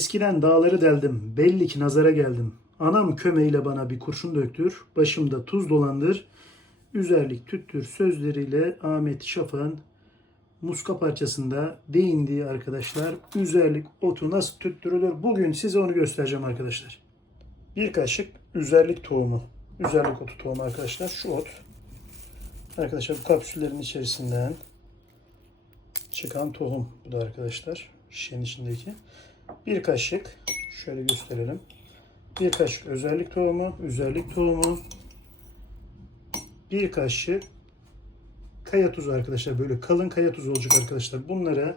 Eskiden dağları deldim, belli ki nazara geldim. Anam kömeyle bana bir kurşun döktür, başımda tuz dolandır. Üzerlik tüttür sözleriyle Ahmet Şafak'ın muska parçasında değindiği arkadaşlar üzerlik otu nasıl tüttürülür? Bugün size onu göstereceğim arkadaşlar. Bir kaşık üzerlik tohumu. Üzerlik otu tohumu arkadaşlar. Şu ot. Arkadaşlar bu kapsüllerin içerisinden çıkan tohum. Bu da arkadaşlar şişenin içindeki. Bir kaşık şöyle gösterelim. Bir kaşık özellik tohumu, üzerlik tohumu. Bir kaşık kaya tuzu arkadaşlar. Böyle kalın kaya tuzu olacak arkadaşlar. Bunları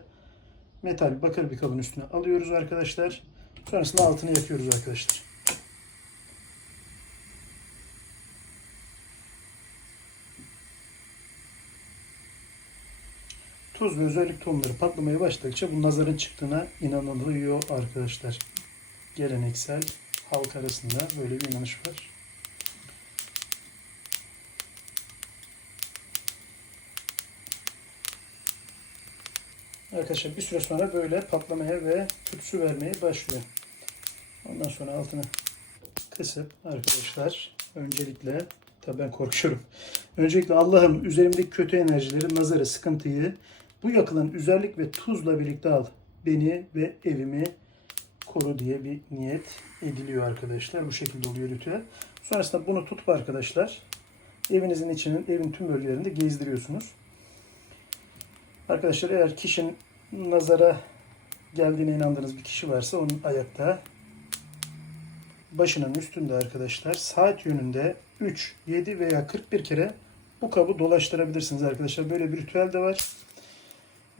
metal bakır bir kabın üstüne alıyoruz arkadaşlar. Sonrasında altını yakıyoruz arkadaşlar. Tuz ve özellik tohumları patlamaya başladıkça bu nazarın çıktığına inanılıyor arkadaşlar. Geleneksel halk arasında böyle bir inanış var. Arkadaşlar bir süre sonra böyle patlamaya ve tütsü vermeye başlıyor. Ondan sonra altını kısıp arkadaşlar öncelikle tabii ben korkuyorum. Öncelikle Allah'ım üzerimdeki kötü enerjileri, nazarı, sıkıntıyı bu yakılan üzerlik ve tuzla birlikte al. Beni ve evimi koru diye bir niyet ediliyor arkadaşlar. Bu şekilde oluyor ritüel. Sonrasında bunu tutup arkadaşlar evinizin içinin, evin tüm bölgelerinde gezdiriyorsunuz. Arkadaşlar eğer kişinin nazara geldiğine inandığınız bir kişi varsa onun ayakta başının üstünde arkadaşlar saat yönünde 3, 7 veya 41 kere bu kabı dolaştırabilirsiniz arkadaşlar. Böyle bir ritüel de var.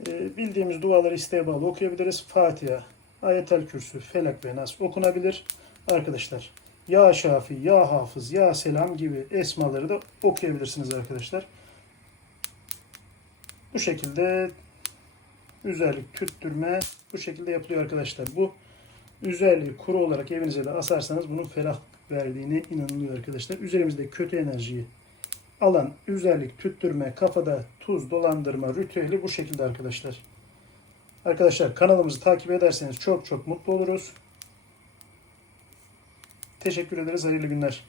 Ee, bildiğimiz duaları isteğe bağlı okuyabiliriz. Fatiha, Ayetel Kürsü, Felak ve Nas okunabilir. Arkadaşlar Ya Şafi, Ya Hafız, Ya Selam gibi esmaları da okuyabilirsiniz arkadaşlar. Bu şekilde üzerlik tüttürme bu şekilde yapılıyor arkadaşlar. Bu üzerliği kuru olarak evinize de asarsanız bunun ferah verdiğine inanılıyor arkadaşlar. Üzerimizde kötü enerjiyi alan üzerlik tüttürme, kafada tuz dolandırma ritüeli bu şekilde arkadaşlar. Arkadaşlar kanalımızı takip ederseniz çok çok mutlu oluruz. Teşekkür ederiz. Hayırlı günler.